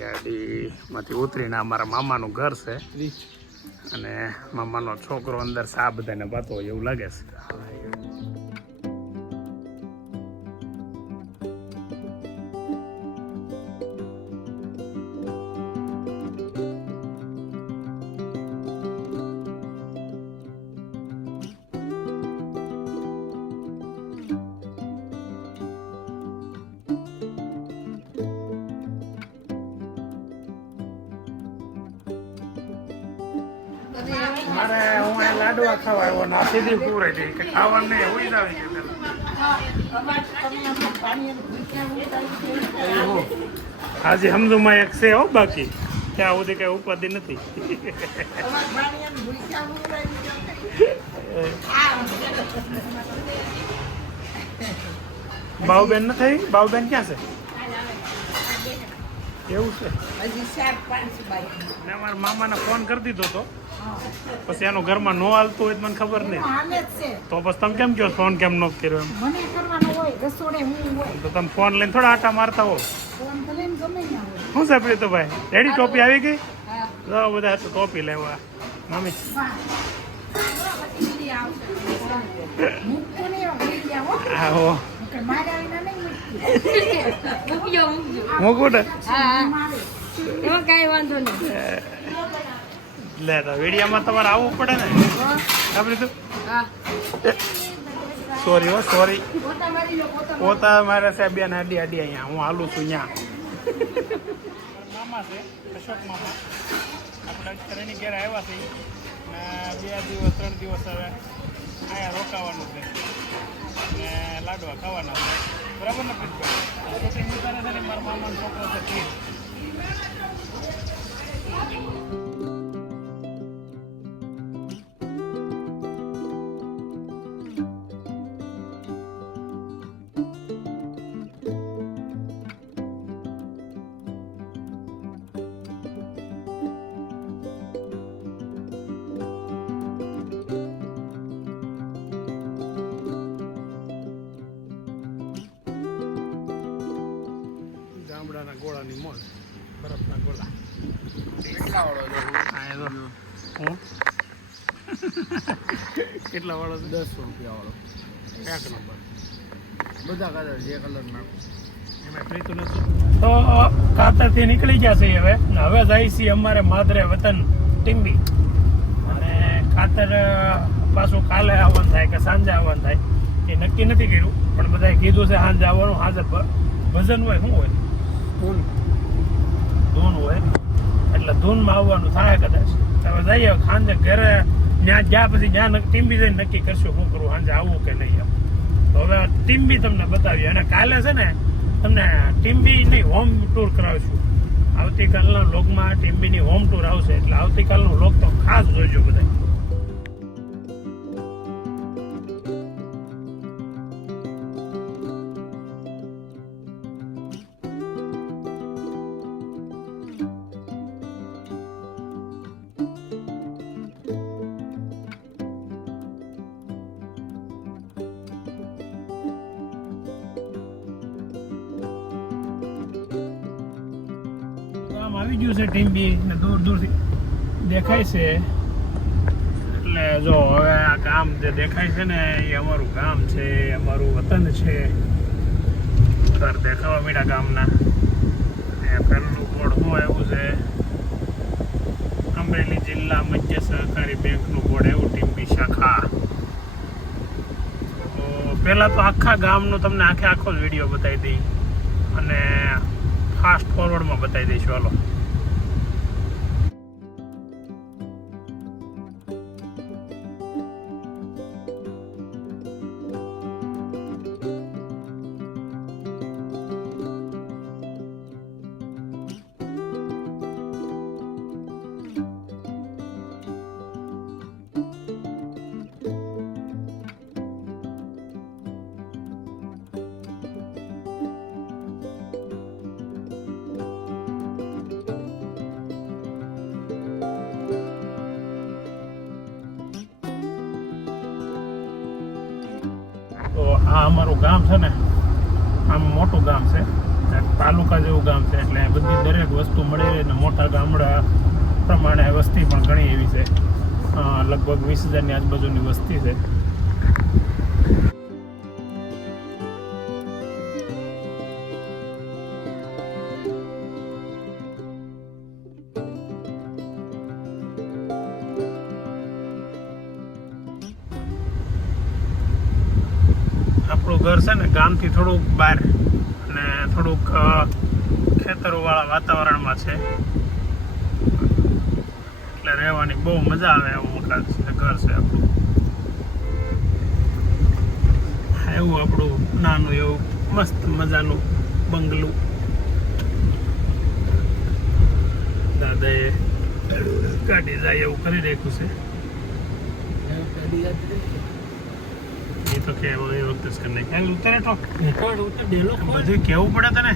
ગાડીમાંથી ઉતરીને અમારા મામાનું ઘર છે અને મામાનો છોકરો અંદર સા બધાને પાતો હોય એવું લાગે છે. મારે હું આ લાડવા ખાવા આવ્યો ને આ સીધી પૂરાઈ ગઈ કે ખાવાનું નહીં હોય જ આવી ગયું. આજે સમજુમાં એક છે હો, બાકી ત્યાં સુધી કઈ ઉપાધિ નથી. બાઉબેન નથી? બાઉબેન ક્યાં છે? એવું છે. મેં મારા મામાને ફોન કરી દીધો હતો, પછી એનું ઘરમાં નો હાલતું હોય મને ખબર નહીં. તો પછી તમે કેમ કહો ફોન કેમ નો કર્યો? તો તમે ફોન લઈને થોડા આટા મારતા હો. શું સાંભળ્યું તો ભાઈ? રેડી ટોપી આવી ગઈ? જાઓ બધા તો ટોપી લેવા. મમ્મી આવો મૂકું ને લે તો વિડીયામાં તમારે આવવું પડે ને. સાંભળ્યું સોરી હો સોરી. પોતા મારે સાહેબ બેન અડી અડી અહીંયા હું હાલું છું ત્યાં. મામા છે અશોક મામા. આપણે અત્યારે એની ઘેર આવ્યા છીએ ને 2 દિવસ 3 દિવસ હવે અહીંયા રોકાવાનું છે ને લાડવા ખાવાના છે. બરાબર ને પ્રીતભાઈ? મારા મામાનો છોકરો છે. ગામડાના ગોળાની મોજ, બરફના ગોળા. કેટલા વાળો હું કેટલા વાળો? 10 રૂપિયા વાળો એક નંબર. બધા કલર જે કલરના એમાં પ્રીતું નથી. તો કાતરથી નીકળી ગયા છે હવે જાય છીએ અમારે માદરે વતન ટીંબી. અને ખાતર પાછું કાલે આવવાનું થાય કે સાંજે આવવાનું થાય એ નક્કી નથી કર્યું, પણ બધાએ કીધું છે સાંજે આવવાનું. સાંજે ભજન હોય, શું હોય? ધૂન હોય, એટલે ધૂનમાં આવવાનું થાય કદાચ. હવે જઈએ સાંજે ઘરે, ત્યાં જ્યાં પછી જ્યાં ટીંબી જઈને નક્કી કરશું શું કરવું, સાંજે આવવું કે નહીં. તો હવે ટીંબી તમને બતાવીએ અને કાલે છે ને તમને ટીંબી નહીં હોમ ટૂર કરાવશું. આવતીકાલના વ્લોગમાં ટીંબીની હોમ ટૂર આવશે, એટલે આવતીકાલનો વ્લોગ તો ખાસ જોઈજો બધા. આવી ગયું છે ટીંબી ને દૂર દૂરથી દેખાય છે. એટલે જો હવે આ ગામ જે દેખાય છે ને એ અમારું ગામ છે, અમારું વતન છે. ઘર દેખાવા મીડા ગામના. પહેલું બોર્ડ શું આવ્યું છે? અમરેલી જિલ્લા મધ્ય સહકારી બેંકનું બોર્ડ એવું, ટીંબી શાખા. તો પહેલાં તો આખા ગામનું તમને આખો જ વિડીયો બતાવી દઈ અને ફાસ્ટ ફોરવર્ડમાં બતાવી દઈશું. હાલો. તો આ અમારું ગામ છે ને, આમ મોટું ગામ છે. તાલુકા જેવું ગામ છે એટલે બધી દરેક વસ્તુ મળી રહે ને મોટા ગામડા પ્રમાણે વસ્તી પણ ઘણી એવી છે. લગભગ 20,000ની આજુબાજુની વસ્તી છે. આપણું ઘર છે ને ગામથી થોડુંક બહાર અને થોડુંક ખેતરોવાળા વાતાવરણમાં છે એટલે રહેવાની બહુ મજા આવે એવું ઘર છે આપણું. એવું આપણું નાનું એવું મસ્ત મજાનું બંગલું દાદાએ ગાડી જાય એવું કરી રાખ્યું છે. એ તો કે એ વખતે જ કરી નાખી. ઉતરે તો બધું કેવું પડે તને.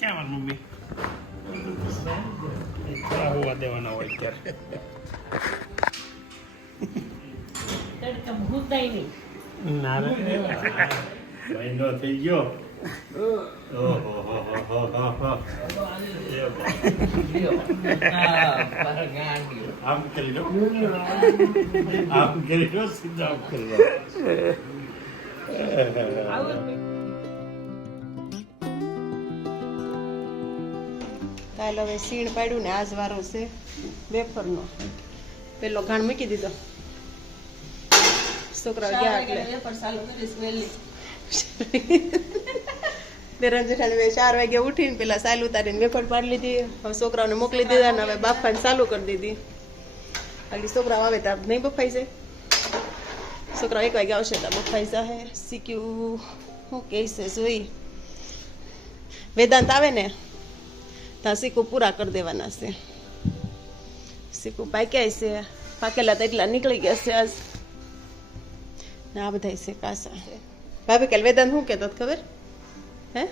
ક્યાં મમ્મી હોવા દેવાના હોય ત્યારે ના મહિનો થઈ ગયો. આમ કરી લો સીધા આમ કરી લો. કાલે હવે સીણ પાડ્યું ને આજ વારો છે વેફરનો. પેલો ઘાણ મૂકી દીધો. છોકરા ગયા એટલે બેરન જેઠાણી 4 વાગે ઉઠીને પેલા સાલ ઉતારીને વેફર પાડી લીધી. હવે છોકરાઓને મોકલી દીધા ને હવે બાફાને ચાલુ કરી દીધી. ખાલી છોકરાઓ આવે તો નહીં બફાઈ જાય. છોકરાઓ 1 વાગે આવશે તો બફાઈ જાય. શીખ્યું શું કહે છે જોઈ. વેદાંત આવે ને ત્યાં શીખું પૂરા કરી દેવાના છે. શીખું પાક્યા છે, પાકેલા તો એટલા નીકળી ગયા છે આજ ને આ બધા છે કાસા. ભાભી કાલે વેદાંત શું કહેતો ખબર હે?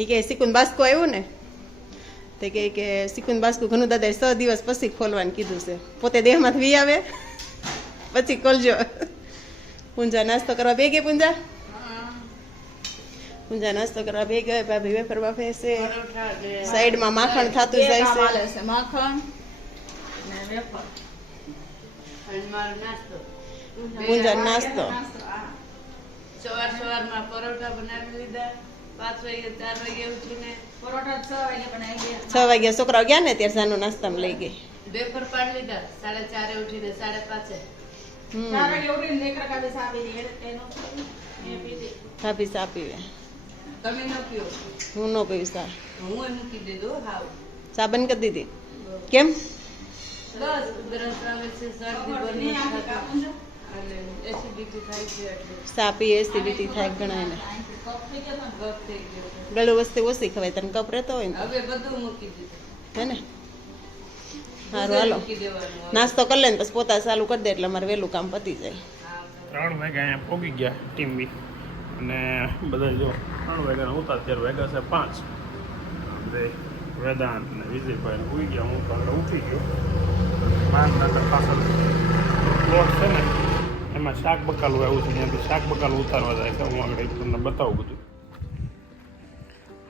એ કે શીખુન બાસ્કો આવ્યું ને તે કે શીખુન બાસ્કો ઘણું દાદાએ 6 દિવસ પછી ખોલવાનું કીધું છે. પોતે દેહમાંથી વી આવે પછી ખોલજો. પૂંજા નાસ્તો કરવા બે ગઈ. પૂંજા નાસ્તો કરવા બે ગઈ. ભાભી વેફર બાફે છે. સાઈડમાં માખણ થતું જાય છે. માખણ ને વેફર પૂંજા નાસ્તો સવારમાં પરોઠા બનાવી લીધા. 5 વાગે 4 વાગે ઉઠીને પરોઠા 6 વાગે બનાવી ગયા. 6 વાગ્યા છોકરાઓ ગયા ને ત્યારે સાનું નાસ્તામાં લઈ ગઈ. વેફર પાડી લીધા. 4:30 ઉઠીને 5:30 4 વાગે ઉઠીને એક રકાબે ચા પીધી. ભાભી ચા પીવે. તમે ન પીઓ? હું ન પીવું ચા. હું મૂકી દીધું. હાવ ચા બંધ કરી દીધી. કેમ? બસ ઉધરસ આવે છે, શરદી બની અને એસિડિટી થાય છે એટલે ચા પી એસિડિટી થાય ઘણા ને. કફ થઈ ગયો. ગળું વસ્તુ ઓછી ખવાય. તને કપ રહેતો હોય ને હવે બધું મૂકી દીધું હે ને. સારું હાલો મૂકી દેવાનું. નાસ્તો કરી લે ને પછી પોતા ચાલુ કરી દે એટલે અમારે વહેલું કામ પતી જાય. 3 વાગ્યા અહીંયા પહોંચી ગયા ટીમ બી અને બધા જો 3 વાગ્યાના ઉતાર. ત્યારે વાગ્યા છે 5. વેદાંત ને વિજયભાઈ ઉઈ ગયા. હું તો આગળ ઉઠી ગયો. માનનગર પાછળ પ્લોટ છે ને એમાં શાક બકાલું આવ્યું છે. ત્યાંથી શાક બકાલું ઉતારવા જાય છે. હું આગળ તમને બતાવું બધું.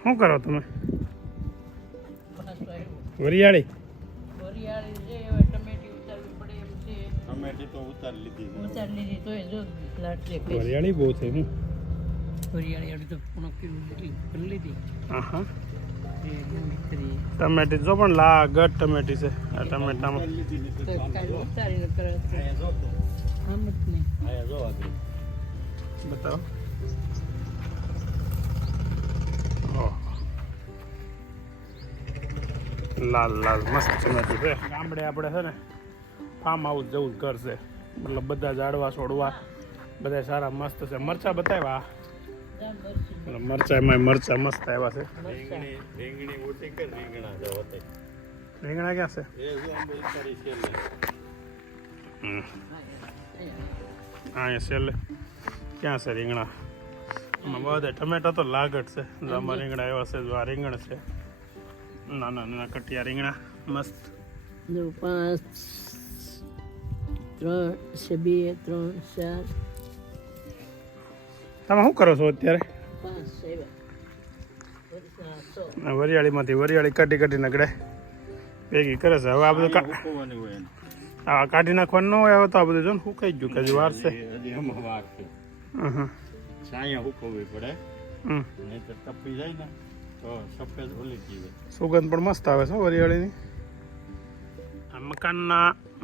શું કરો તમે? વરિયાળી ટમેટી તો ઉતારી લીધી. વરિયાળી બહુ છે. હું હા હા ટમેટી જો પણ ગઢ ટમેટી છે. આ ટમેટામાં બતાવો. લાલ લાલ મસ્ત ટમેટી છે. ગામડે આપણે છે ને ફાર્મ હાઉસ જેવું જ ઘર છે. મતલબ બધા ઝાડવા છોડવા બધા સારા મસ્ત છે. મરચા બતાવ્યા. મરચા એમાં મરચા મસ્ત આવ્યા છે. રીંગણી ઓછી કે રીંગણા જો હોતે રીંગણા ક્યાં છે? એ જો આમ ઉતારી છે લે. હા એ છેલ્લે ક્યાં છે રીંગણા? આમાં બધા ટમેટા તો લાગટ છે. જો આમાં રીંગણા એવા છે. જો આ રીંગણ છે, નાના નાના કટિયા રીંગણા મસ્ત. 5 3 2 3 4 તમે શું કરો છો અત્યારે? 5 7 આ વરિયાળીમાંથી વરિયાળી કાઢી નકડે ભેગી કરે છે. હવે આ બધું હુકવવાની હોય એને. આ કાઢી નાખવાનું ન હોય. હવે તો આ બધું જો ને સુકાઈ ગયું કે હજી વાર છે. હજી આમાં વાર છે. છાંયા હુકવવી પડે, નહીં તો તપી જાય ને તો સફેદ ઓલી જીવે. સુગંધ પણ મસ્ત આવે છે વરિયાળીની. આ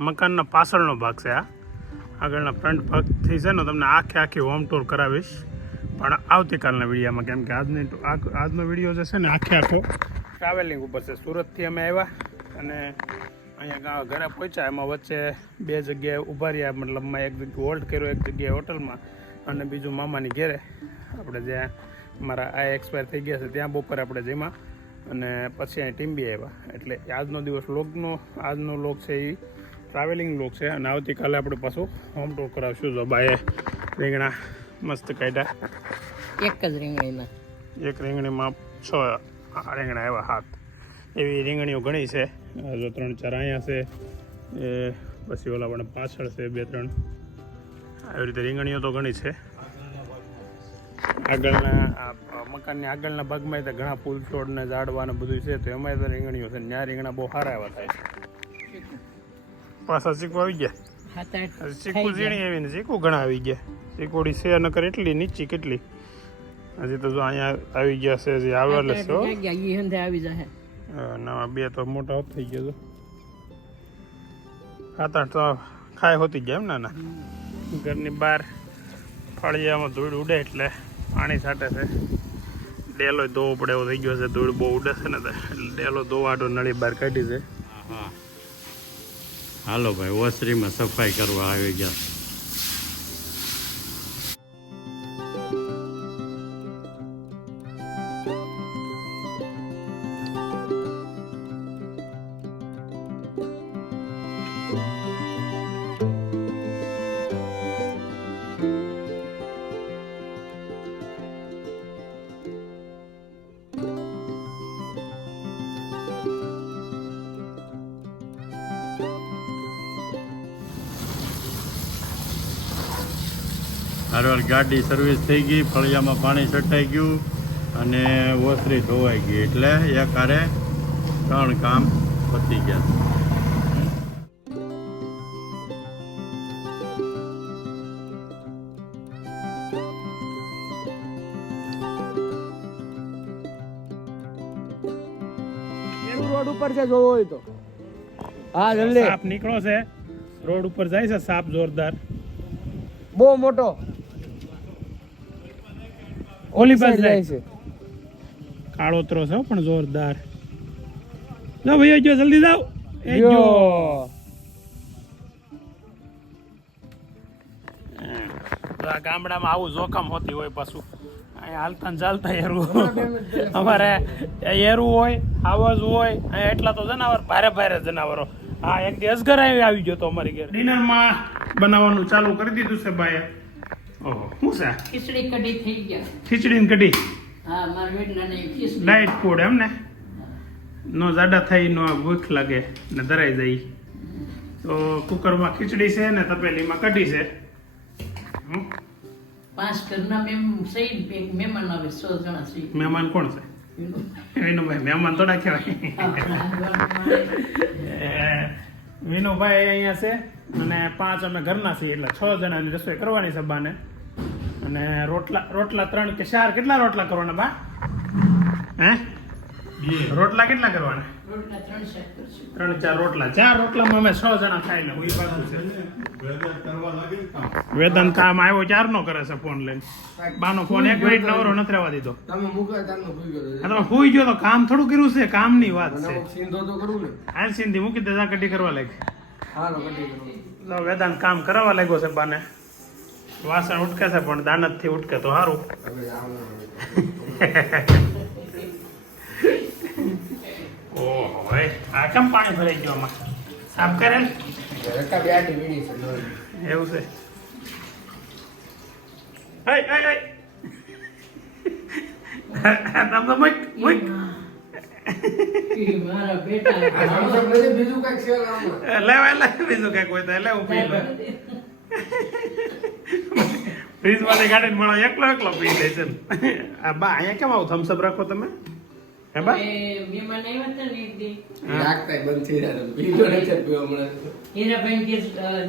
મકાનના પાછળનો ભાગ છે. આ આગળના ફ્રન્ટ ભાગથી છે ને તમને આખી હોમ ટૂર કરાવીશ, પણ આવતીકાલના વિડીયોમાં. કેમ કે આજનો વિડીયો જે છે ને આખો ટ્રાવેલિંગ ઉપર છે. સુરતથી અમે આવ્યા અને અહીંયા ઘરે પહોંચ્યા. એમાં વચ્ચે 2 જગ્યાએ ઊભા રહ્યા. મતલબમાં એક જગ્યાએ હોલ્ટ કર્યો, એક જગ્યાએ હોટલમાં, અને બીજું મામાની ઘેરે આપણે જ્યાં મારા આ એક્સપાયર થઈ ગયા છે ત્યાં બપોરે આપણે જેમાં, અને પછી અહીં ટીમ્બી આવ્યા. એટલે આજનો દિવસ આજનો લોક છે એ ટ્રાવેલિંગ લોક છે. અને આવતીકાલે આપણે પાછું હોમ ટૂર કરાવશું. જો બાએ રીંગણા મસ્ત કાઢ્યા. એક જ રીંગણીના એક રીંગણીમાં 6 રીંગણા આવ્યા, 7. એવી રીંગણીઓ ઘણી છે. જો 3-4 અહીંયા છે, એ પછી ઓલા પણ પાછળ છે 2-3. આવી રીતે રીંગણીઓ તો ઘણી છે. આગળના મકાનની આગળના ભાગમાં તો ઘણા ફૂલ છોડ ને ઝાડવા ને બધું છે, તો એમાં તો રીંગણીઓ છે. ત્યાં રીંગણા બહુ સારા એવા થાય છે. પાછા ચીકુ આવી ગયા. ચીકુ ઝીણી આવી ને ચીકુ ઘણા આવી ગયા. ચીકુડી છે નકર એટલી નીચી કેટલી. હજી તો જો અહીંયા આવી ગયા છે. હજી આવેલ છે આવી જાય. નવા 2 તો મોટા થઈ ગયા. 7-8 તો ખાય હોતી ગયા એમ. ના ઘરની બહાર ફળિયામાં ધૂળ ઉડે એટલે પાણી છાંટે છે. ડેલો ધોવો પડે એવો થઈ ગયો છે. ધૂળ બહુ ઉડે છે ને, એટલે ડેલો ધોવાટો નળી બહાર કાઢી છે. હા, હાલો ભાઈ, ઓસરીમાં સફાઈ કરવા આવી ગયા. હારવાર ગાડી સર્વિસ થઈ ગઈ, ફળિયામાં પાણી છટાઈ ગયું અને ઓસરી ધોવાઈ ગઈ, એટલે એક હારે 3 કામ પતી ગયા. રોડ ઉપર છે, જોવો હોય તો. હા જલ્દી. સાપ નીકળો છે, રોડ ઉપર જાય છે સાપ જોરદાર, બહુ મોટો. ઓલી બાજુ જાય જાય છે. કાળોતરો છે પણ જોરદાર. જાઓ ભાઈ, જો જલ્દી જાઓ. એ જો આ ગામડામાં આવું જોખમ હોતી હોય. પાછું અહીંયા હાલતા ને ચાલતા એરું અમારે એરું હોય, આવાજ હોય. અહીંયા એટલા તો જનાવર, ભારે જનાવરો. હા, એક દિવસ ઘર આવી ગયો તો અમારી ઘરે. ડિનરમાં બનાવવાનું ચાલુ કરી દીધું છે ભાઈ. ઓહો, શું છે? ખીચડી કઢી થઈ ગયા. ખીચડી ને કઢી, હા, મારા વેડના ને ખીચડી. લાઈટ ફૂડ એમ ને. નો જાડા થઈ, નો ભૂખ લાગે ને ધરાઈ જાય. તો કુકરમાં ખીચડી છે ને તપેલીમાં કઢી છે. 5 ઘરના મહેમાન આવે, 100 જણા છે. મહેમાન કોણ છે? વિનુભાઈ. મહેમાન થોડા કહેવાય. વિનુભાઈ અહીંયા છે અને 5 અમે ઘરના છીએ, એટલે 6 જણાની રસોઈ કરવાની છે બાને. અને રોટલા 3 કે 4, કેટલા રોટલા કરવાના બા? હે, રોટલા કેટલા કરવાના? રોટલા 3 શાક કરશું. 3-4 રોટલા. 4 રોટલામાં અમે 6 જણા ખાઈ લે. એ પાછું છે વેદન કામ આવ્યો ક્યારનો કરે છે ફોન લઈને. બાનો ફોન 1 મિનિટ નવરો નથી રહેવા દીધો. તમે મૂકો તારનો ભૂઈ ગયો. તમે હુઈ ગયો તો કામ થોડું કર્યું છે, કામની વાત છે. સિંધો તો કરું ને. હાલ સિંધી મૂકી દે, જા કઢી કરવા લાગી. હાલો કટી કરો. વેદાંત કામ કરવા લાગ્યો છે બાને. વાસણ ઉટકે છે પણ દાનત થી ઉટકે તો સારું. હવે આવો. ઓહો ભાઈ આ કેમ પાણી ભરાઈ ગયું આમાં સાફ કરેલ રકા બે આડી વીડી છે લોહી. એવું છે હઈ હઈ હઈ તમ તો મુક મારા બેટા આ સમસમ નથી, બીજું કાંઈક છે આમાં. લે બીજું કઈ કોઈ તો લે હું પી લઉં ફ્રીજ માંથી કાઢીને માણો એકલો પી લે છે આ બા અહીંયા કેમ આવું થમ્સઅપ રાખો તમે હે બા મહેમાન આવ્યા હતા ને એક દી એ રાખતાય બંધ થઈ જાય તો બીજો નથી પીવો હમણાં. હીરાભાઈ કે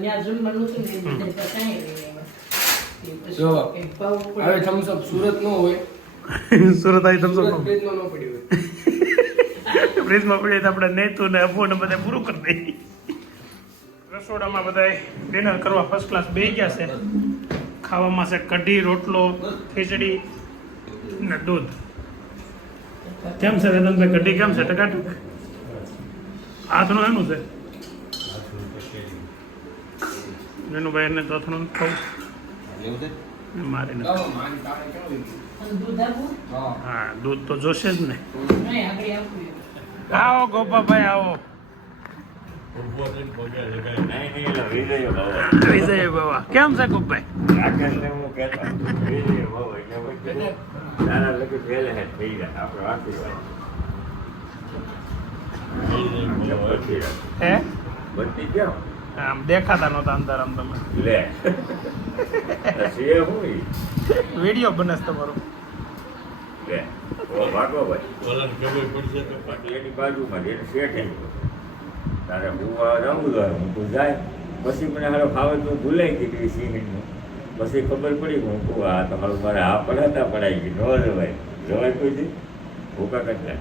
ત્યાં જમવાનું હતું ને એ બધા કાંઈ નહીં જો, હવે થમ્સઅપ સુરત નો હોય, સુરત આવી થમ્સઅપ સુરત ફ્રીજમાં ન પડી હોય. ફ્રીજમાં પડીએ તો આપણે નેતું ને અફો ને બધા પૂરું કરી દઈએ રસોડામાં બધા ડિનર કરવા ફર્સ્ટ ક્લાસ બેસી ગયા છે ખાવામાં છે કઢી રોટલો ખીચડી ને દૂધ કેમ છે વેદનભાઈ કઢી કેમ છે ટકાટક હાથનું એનું છે વેનુભાઈ એને તથનું ખાવું મારે નથી લાવો, મારી તારે કેવું હોય? દૂધ આપું હા. હા દૂધ તો જોશે જ ને નહીં આપણે આપવું આવો ગોપાભાઈ આવો વિજય બાબા કેમ છે ગોપાભાઈ હે આમ દેખાતા નહોતા અંદર આમ તમે વિડીયો બને છે તમારો તારે હું રમું હું તું જાય પછી મને હારો ખાવા તો ભૂલાઈ ગઈ સિંહનું પછી ખબર પડી હું કહું આ તો હારું મારે આ પડાતા પડાઈ ગઈ ન જવાય કોઈ દી ભૂકા કેટલા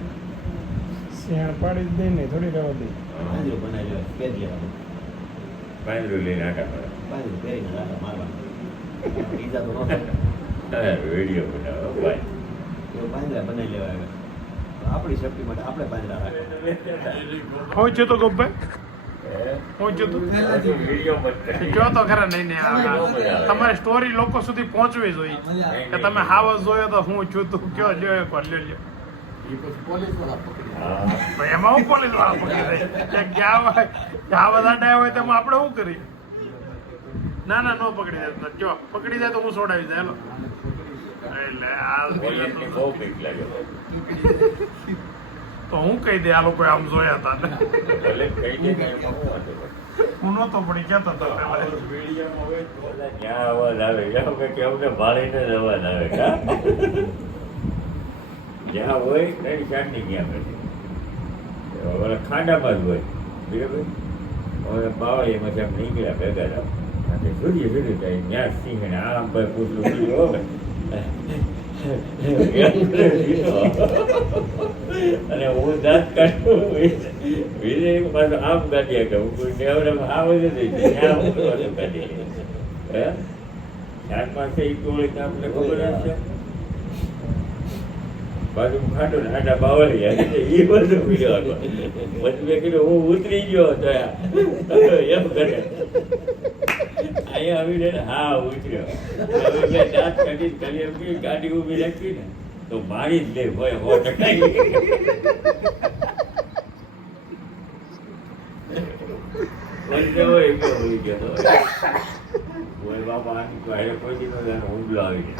શિયાળ પાડી જ દે ને થોડી રહેવા દે પાંદડું લઈને આટા પડે વિડીયો બનાવો ભાઈ આપણી સેફટી માટે આપણે પાંદડા હું છું તો ગોપાભાઈ હું છું તો વિડીયો બનતા કયો તો ખરા નહીં નહીં તમારી સ્ટોરી લોકો સુધી પહોંચવી જોઈએ કે તમે હાવસ જોયો તો હું છું તું કયો લ્યો એક વાર લ્યો પોલીસ વાળા પકડી ભાઈ એમાં હું પોલીસ વાળા પકડી દે ગયા હોય આ બધા ડાયા હોય તેમાં આપણે શું કરીએ ના ન પકડી જાય જો પકડી જાય તો હું છોડાવી જાય એટલે પોલીસની બહુ બીક લાગે તો હું કહી દે આ લોકો આમ જોયા હતા ને ભલે કઈ દે કાંઈ એમાં શું વાંધો નહીં. હું નહોતો પડી કહેતો હતો પેલા વિડીયોમાં હોય તો બધા જ્યાં અવાજ આવે એમ કે અમને ભાળીને જ અવાજ આવે કા જ્યાં હોય ત્રણ ચારની ક્યાં પછી હવે ખાડામાં જ હોય બરાબર હવે બાવળીમાંથી આમ નીકળ્યા ભેગા જાવ સુધી જાય ત્યાં સિંહ ને આમ ભાઈ પૂછલું હોય અને હું દાંત કાઢું વિજય પાછું આમ કાઢ્યા કે હું કોઈ નેવડામાં આવે જ નહીં ત્યાં હું પાછું કાઢી હે ચાર પાસે એ ટોળી તો આપણે ખબર જ છે બાજુ ખાટું ને આડા બાવળી એ બધું પીડ્યો હતો પછી મેં કીધું હું ઉતરી ગયો હતો એમ કરે અહીંયા આવીને હા ઉતર્યો હવે મેં દાંત કાઢી કરી એમ કે ગાડી ઊભી રાખી ને તો મારી જ લે હોય 100% હોય કે હોઈ ગયો તો બોય બાપા આની તો કોઈ દી નો હુમલો આવી ગયો